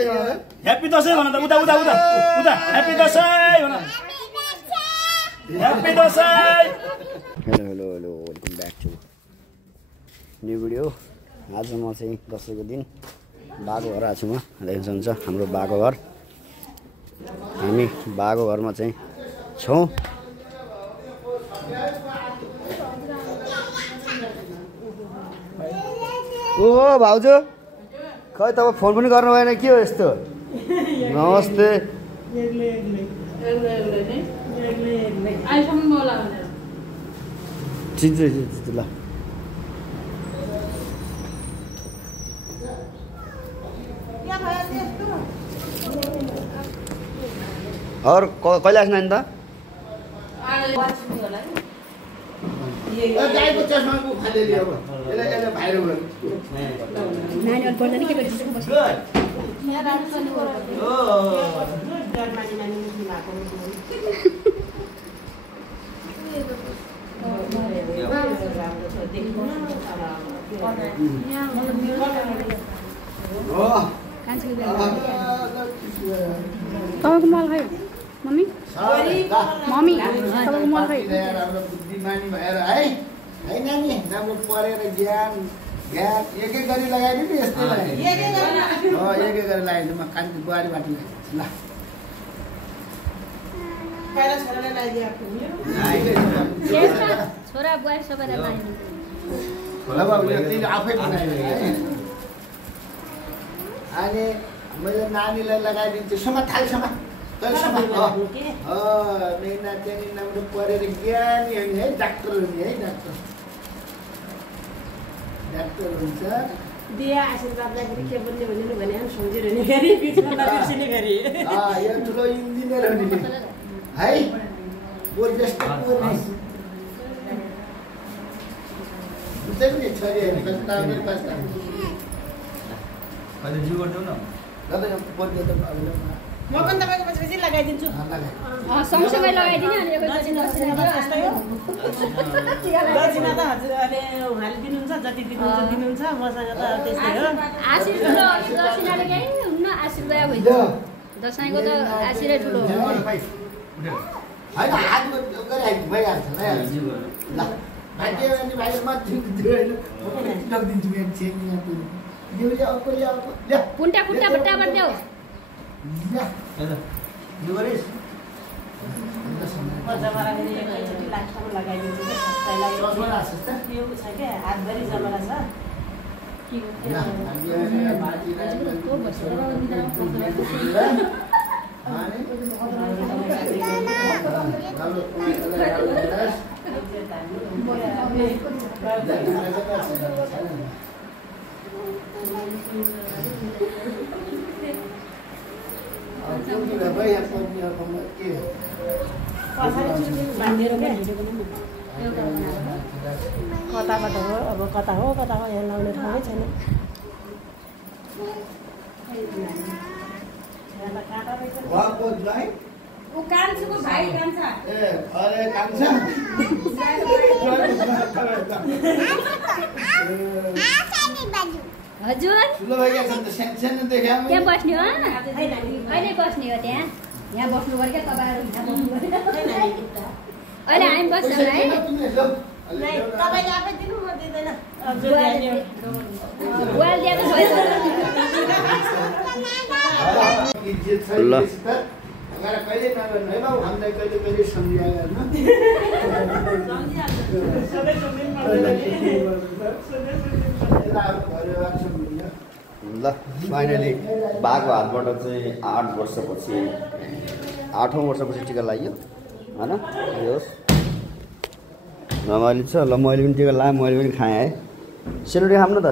Happy Dashain भन त उता उता उता उता ह्याप्पी दसैँ भन happy Dashain hello hello hello welcome back to new video आज म चाहिँ दसैँको दिन बाको घर आएको छु म देख्न सक्नुहुन्छ हाम्रो बाको घर हामी बाको घरमा चाहिँ छौँ ओ भाउजू खै तपाईँ फोन पनि गर्नु भएन के हो यस्तो नमस्ते चिन्छु चिन्छु ल अरू कहिले आएको नानी त तपाईँको मल खै मम्मी मम्मी तपाईँको मल खै बुद्धिमानी भएर है नानी राम्रो पढेर ज्ञान ज्ञान एक एक गरी लगाइदिनु नि यस्तै एक एक गरी लगाइदिनु म कान्छी बुहारीबाट लगाइदिन्छु ल छोरा बुहारी सबैलाई लगाइदिन्छ होला बाबु तिमीले आफै बनाइदिनु अनि मैले नानीलाई लगाइदिन्छु समा थाल्समा मेना त्यहाँनिर राम्रो पढेर ज्ञानी हुने है डाक्टर हुने है डाक्टर हुन्छ दिया आशीर्वाद लागि के बन्ने भने हम सम्झेर नि गरी बिचमा नबिर्सिने गरी यो ठुलो इन्जिनियर हुने है बोल जस्तो बुझ्दै नि छोरी हेर्नु कस्तो मेरो कस्तो अहिले जिउ गर्दै न दादा यो बोल्दै त म पनि तपाईको पछि लगाइदिन्छु सँगसँगै लगाइदिने अनि एकैचोटि दक्षिणा त हजुर अहिले उहाँले दिनुहुन्छ जति दिनुहुन्छ मसँग त त्यस्तै हो आशीर्वाद दक्षिणाले केही हुन्न आशीर्वाद भइदियो दसैँको त आशीर्वाद ठुलो हो हैन हात गरे भइहाल्छ ल भाइले भाइ म लगिदिन्छु मेरो चेक दिउले अर्को ल्या पुन्टा पुन्टा बट्टा बट्टा हो यो गरिस जमारा पनि एकैचोटि लास्टमा लगाइदिन्छु के सबैलाई यो छ के हातभरि जमारा छ कताबाट हो अब कता हो यहाँ लाउने ठाउँै छैन हजुर त्यहाँ बस्ने हो अहिले बस्ने हो त्यहाँ यहाँ बस्नु पर्यो क्या तपाईँहरू अहिले हामी बस्छौँ है तपाईँले आफै दिनु म दिँदैन बुवाल दिएको ल कहिले नगर्नु है बाबु हामीलाई कहिले कहिले सम्झिया गर्नु ल फाइनली बाको हातबाट चाहिँ 8 वर्षपछि 8औं वर्षपछि टिका लाग्यो होइन होस् रमाइलो छ ल मैले पनि टिका लगाएँ मैले पनि खाएँ है सेलरोटी खाऊँ न त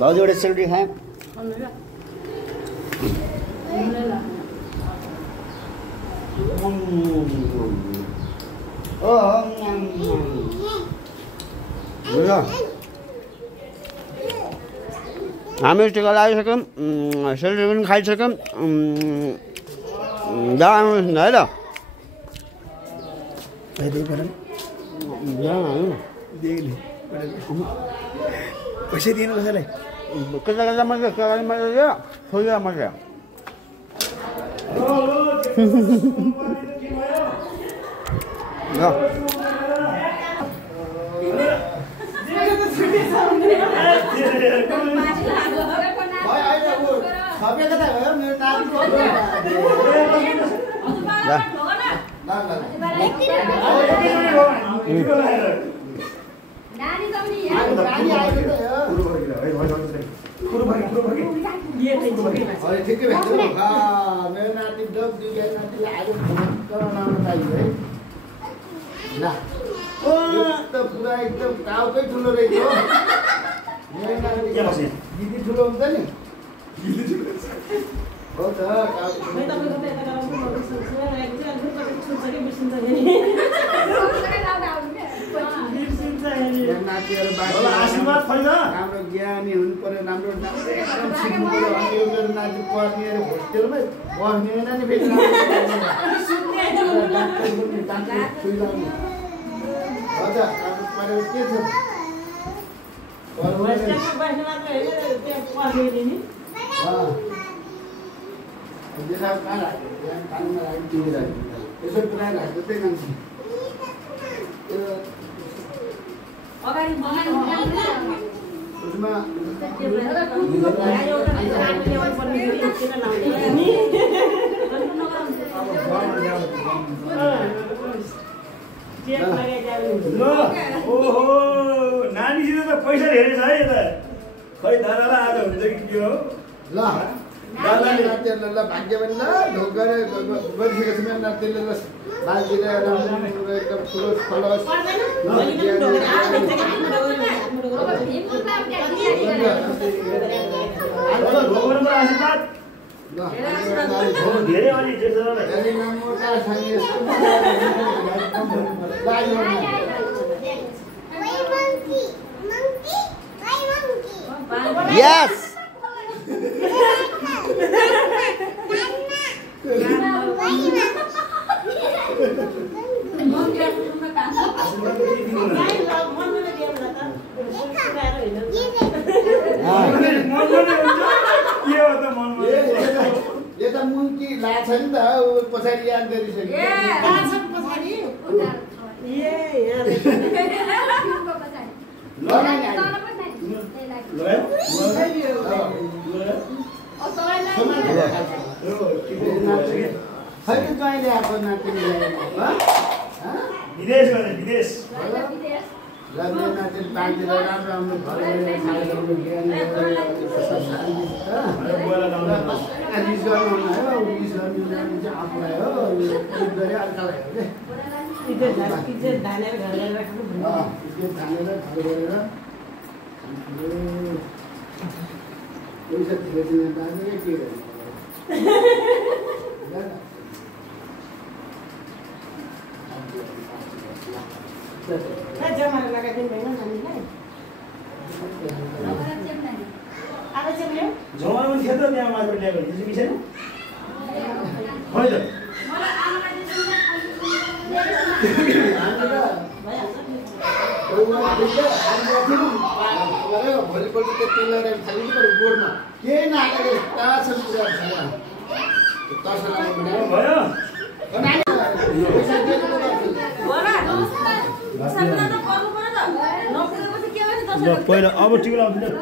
भाउजू एउटा सेलरोटी खाएँ हामी टिका लगाइसक्यौँ सेलरोटी पनि खाइसक्यौँ जानुहोस् न है ल पैसा दिनु कसैलाई कता कता मात्रै सोझा मात्रै ठिकै भयो मेरो नाति डब दुईजना नातिले आज कराउन पाइयो है ल पुरा एकदम टाउकै ठुलो रहेछ हो मेरो नाति दिदी ठुलो हुन्छ नि हो त नातिहरू राम्रो ज्ञानी हुनु पर्यो राम्रो एकदम सिक्नु पर्यो अनि यो मेरो नाति पढ्ने होस्टेलमै बस्ने होइन नि फेरि हजुर पढेर के छ कहाँ राख्यो पानीमा राख्यो टिभी राख्यो यसो पुऱ्याएर राख्यो त्यही मान्छे उसमा ओहो नानीसित त पैसा हेरेछ है यता खै दादालाई आज हुन्छ कि के हो ल नातिहरूलाई ल भाग्य पनि ल ढोक गरिसकेको छु मेरो नातिले ल बाल्टी ल्याएर एकदम ठुलो फलोस् आशीर्वाद धेरै अलि Yes. यता मुन्की लाग्छ नि त पछाडि याद गरिसक्यो कहिले आएको विदेश गरे विदेश राम्रो नाति बाँधेर राम्रो राम्रो घर रिस गर्नु हो रिस गर्नु चाहिँ आफूलाई हो गरे अर्कालाई हो क्या धानेर घर गरेर पैसा थिएन बाँधेर के गर्नु जमारा लगाइदिनु भएन नानीलाई जमाना पनि थियो त त्यहाँ मात्र ल्याएको त्यसो कि छैन होइन भोलिपल्ट त्यो तेल लगाएर खालि बोर्डमा केही नआएको ताछन् कुरा भयो पहिला अब टिभी लाउँदैन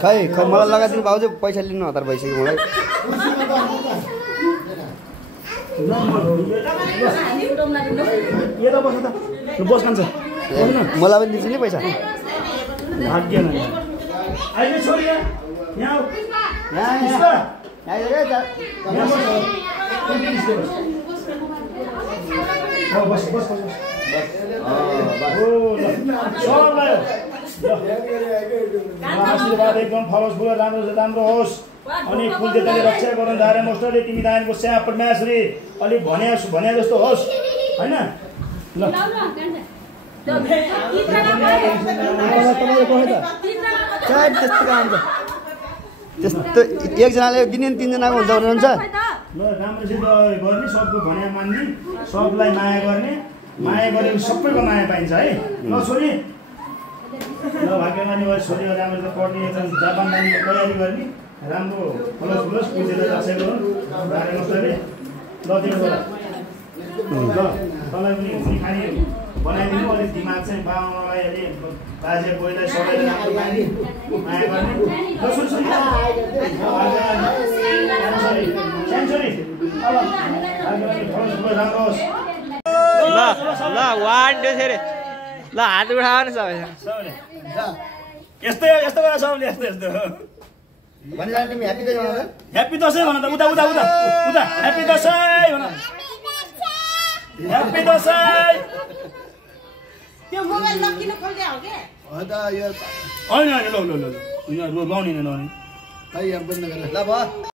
खै खै मलाई लगाइदिनु भाउजू पैसा लिनु हतार भइसक्यो मलाई यता बस्नु त बस खान्छ मलाई पनि दिन्छु नि पैसा भाग्य अहिले छोरी यहाँ बस बस बस आशीर्वाद एकदम फलोस् राम्रो होस् अनि कुलदेवताले रक्षा गराउनु धारे मस्टरले तिमी दायनको स्याप परमेश्वरी अलिक भने जस्तो होस् होइन ल त्यस्तो एकजनाले दिने तिनजनाको हुन्छ भने हुन्छ ल राम्रोसित गर्ने सबको भने मान्ने सबलाई माया गर्ने माया गरेको सबैको माया पाइन्छ है ल छोरी ल भाग्यमानी भयो छोरी राम्रो पढ्ने एकदम जापान जाने तयारी गर्ने राम्रो फलोस् फुलोस् पूजेर दसैँको बारे मस्टरले ल दिनु होला ल तँलाई पनि हुने खाने बनाइदिनु अलिक दिमाग चाहिँ बाबालाई अलि बाजे बोइलाई सबैलाई माया गर्ने ल सुन सुन सेन्चुरी राम्रो होस् ल ल 1 2 3 ल हात उठाउनु सबैले यस्तै यस्तो गरेर सबले यस्तो यस्तो भनिरहनु तिमी ह्याप्पी दसैँ भन ह्याप्पी दसैँ भन त उता उता उता उता ह्याप्पी दसैँ भन ह्याप्पी दसैँ त्यो मोबाइल नकिन खोल्दै हो के हो त यो होइन होइन ल ल ल ल लाउने खै यहाँ बन्द गरेर ल भयो